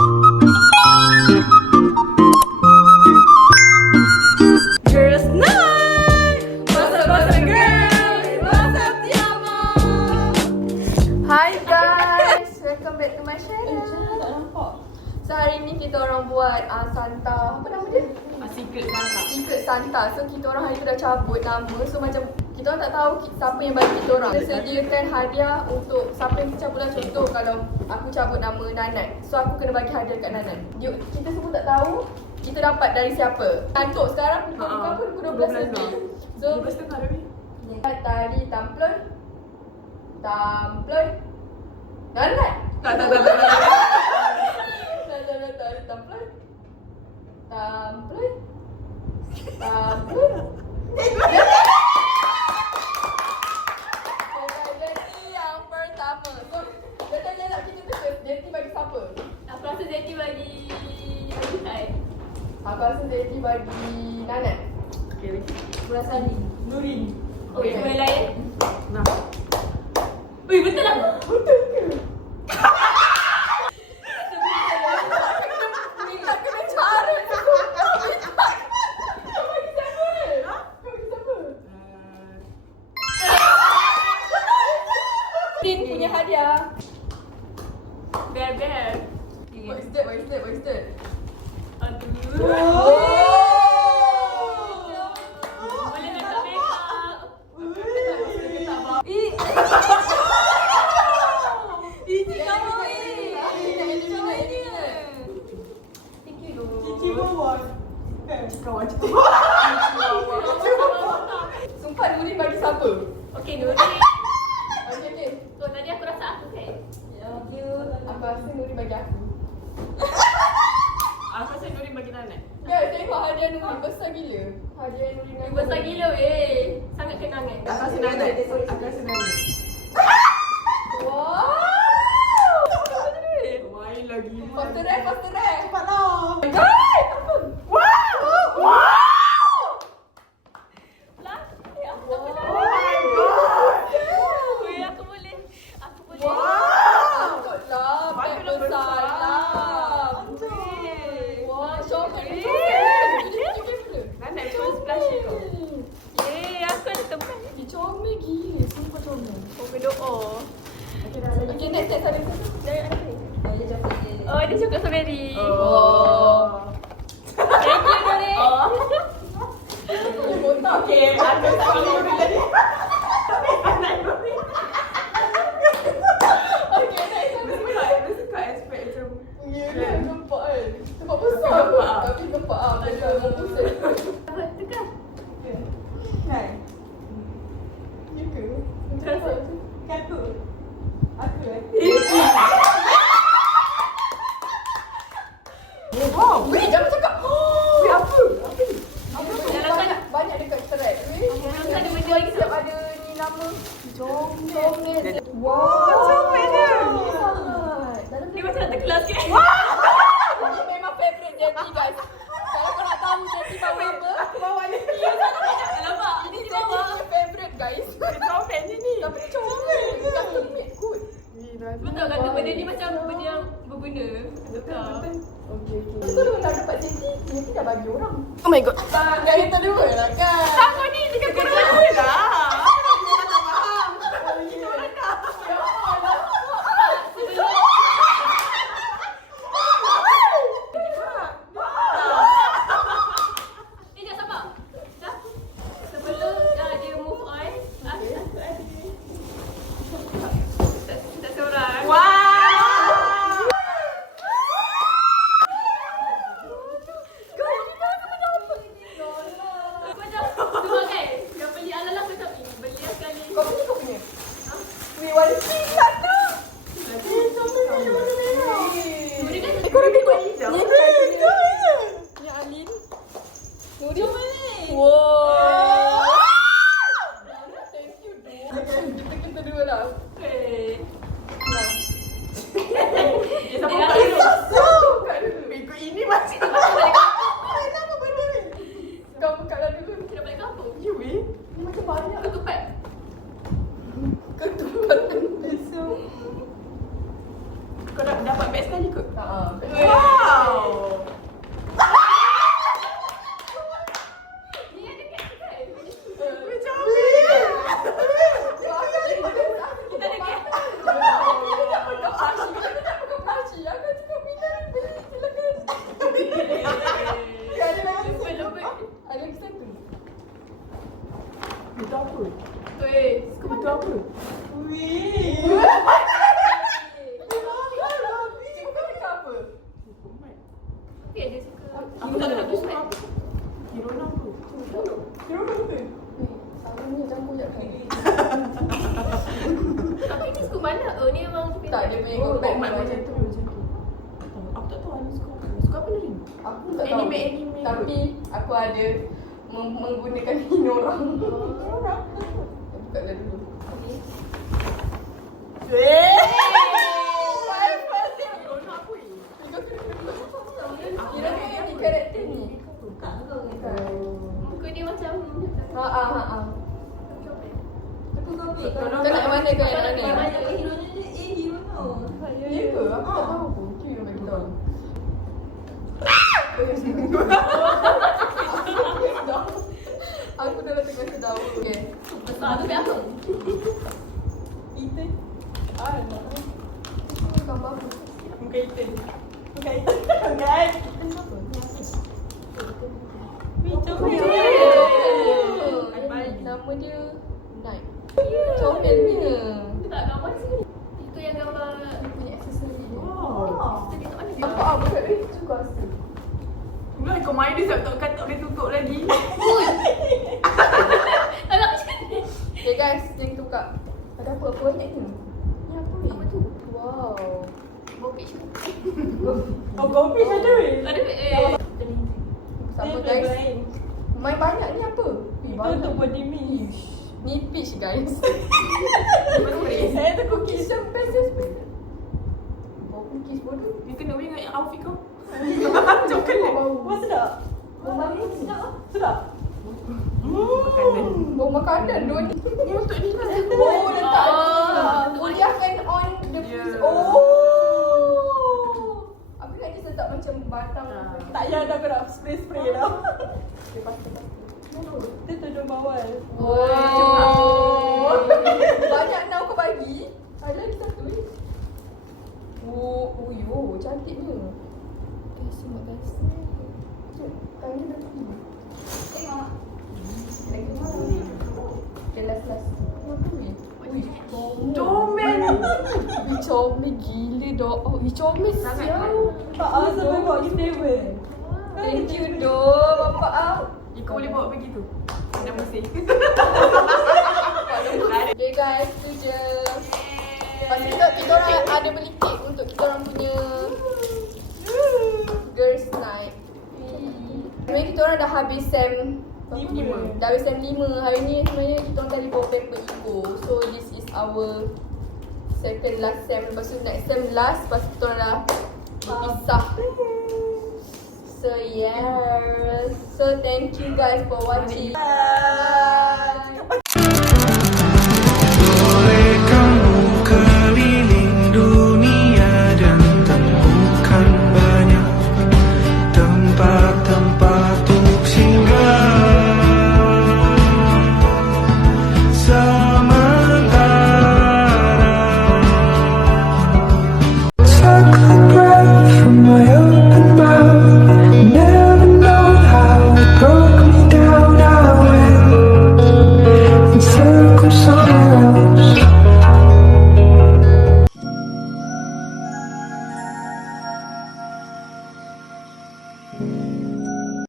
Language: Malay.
Girls night! What's up girls? What's up Tiama? Hi guys, welcome back to my channel. So hari ni kita orang buat Santa, apa nama dia? Secret Santa. So kita orang hari tu dah cabut nama. So macam kita orang tak tahu siapa yang bagi kita orang. Kita sediakan hadiah untuk siapa yang kita cabut lah. Contoh kalau aku cabut nama Nanat, so aku kena bagi hadiah kat Nanat. Kita semua tak tahu kita dapat dari siapa. Kantuk sekarang pukul 12 lebih. So 12.30 lebih. tadi tamplon Nanat. Tak. Tadi tamplon. Jadi yang pertama. So, dia nak kita tu Zeti bagi siapa? Aku rasa Zeti bagi Hai. Aku rasa Zeti bagi Nanat. Okay. Aku rasa ni Nurin. Okay, semua yang lain. Nah. Ui, betul lah. Betul ke? Minta kena cara tu. Kau bagi siapa? Kau bagi siapa? Tin punya hadiah. Bear. What is that? Aduh. Boleh makeup. Sumpah Nurin bagi siapa? Okay, Nuri. Okay. So, tadi aku rasa aku kan. Love you. Aku rasa Nurin bagi aku. Aku rasa Nurin bagi Nanat. Guys, tengok hadiah Nurin besar gila. Hadiah Nurin Ui, besar gila weh. Sangat kenangan. Aku rasa Nanat. Wow. Main lagi. Faster rap. Cepatlah. Guys, apa? Lah. Aku tak pernah. Oh my god. Ui, aku boleh. Patutlah. Bag Patutlah besar besar. lah. Weh. Wah, coklat ni. Nanat first blush tu. Yeay, aku ada teman. Comel gila. Sumpah comel. Oh, berdoa. Okay, next ada satu. Oh, ini coklat strawberry. Oh. Thank you, Nuri. Dia botak. Okay, aku tak boleh Nurin tadi. Nanat Nurin. Okay, next ada. Dia suka aspek macam Ya, dia gempak kan. Tempat besar Tapi pun. gempak. Tapi gempak lah. Macam mau pusing. Apa? Tekan. Kan? Ya ke? Rasa. Kan tu? Aku Wow, Weh, jangan cakap. weh apa? Dalam sana. Banyak dekat thread. Weh. Dalam sana benda lagi Siap tak? ada ni nama. Comel. Comel. Wow, comel dia. Dalam Ni macam nak terkelas kan? Ini memang favourite Zeti guys. Kalau kau nak tahu Zeti bawa apa, Aku bawa ni. Alamak, ini Zeti punya favourite guys. Comel je ni. Tapi comel. Bukan homemade good. Betul kata benda ni macam benda yang berguna. Betul. Okay. Kau dah nak dapat Zeti, Zeti dah bagi orang. Oh my god. Jangan kita dua lah kan. Aku ni dengan kurang lah. Ni dah sabar. Dah. Sebelum dia move on, aku ada tak seorang. Aku macam dua kan. Yang beli ala-ala macam ni. Beli yang sekali. Kau punya? Weh, warna pink lah tu. Comel ni warna merah. Nuri kan? Kau dah tengok? hijau. Ni Yang Alin. Nuri. Wow. Thank you, dude. Kita dua lah. Okay. Nah. Dia sama Dia kat dah dulu. Satu. Buka dulu. Ikut ini masih. Kenapa benda ni? Kau buka lah dulu. Kita balik kampung. You weh. Ni macam banyak. Ketupat. Ketupat. Kau dapat beg sekali kot? Tak. Weh. Aku tak nak buat apa. Kirona apa? Sama ni campur je kan. Tapi ni suka mana? Oh ni memang Tak, dia punya Oh, back macam macam tu. tu. Aku tak tahu Ani suka apa. Suka apa ni? Aku tak tahu. Anime. Tapi aku ada menggunakan Hinora. Buka dah dulu. Kira ni karakter ni. muka dia macam Ha. Kau nak yang mana kau yang mana? Ya ke? Aku tak tahu pun. Tu yang bagi tahu. Aku dah tengah sedar. Okay. besar tu apa? Ethan. Gambar apa? Bukan Ethan. Bukan Ethan. Guys. Nama dia Night. Comel punya. Dia tak gambar sini. Itu yang gambar Dia punya aksesori dia. Oh. tadi kat mana dia? Nampak apa kat dia? Suka rasa. Bukan kau main dia sebab tak boleh tutup lagi. Agak macam ni. Okay guys, yang kita buka. Ada apa? Apa banyak ni? Ni apa ni? Apa tu? Wow. Bawa picture. Oh, kopi ada weh. Ada Sama guys. Main banyak ni apa? Itu untuk body mist. Ni peach guys. Saya tu cookies. Kisah best best. Bawa cookies bodoh. Dia kena weh dengan outfit kau. Macam kena. Wah sedap. Sedap. Bawa makanan dua ni. Untuk ni lah. Oh, letak ni. Oh. Oh, dia akan on the Yeah. Oh. Aku nak dia letak macam batang. Tak payah dah kau nak spray dah. Lepas tu. Dia tudung bawal. Oh. Banyak nak kau bagi. Ada lagi satu ni. Oh, yo, cantiknya. Guys, tengok guys. Kain dia nanti. Tengok. Lagi mana ni? Okay, last. Apa ni? Ui, Comel. Ui, comel gila dok. Oh, ui, comel Sangat sial. Tak sampai bawa pergi table. Thank you dok, bapak ah. Kau boleh bawa pergi tu. Dah bersih. Okay guys, tu je. Lepas tu kita orang ada beli kek untuk kita orang punya girls night. Sebenarnya kita orang dah habis sem 5. Dah habis sem 5. Hari ni sebenarnya kita orang tadi bawa paper eco. So this is our second last sem. Lepas tu next sem last. Lepas tu kita orang dah berpisah. So yes. So thank you guys for watching. Bye.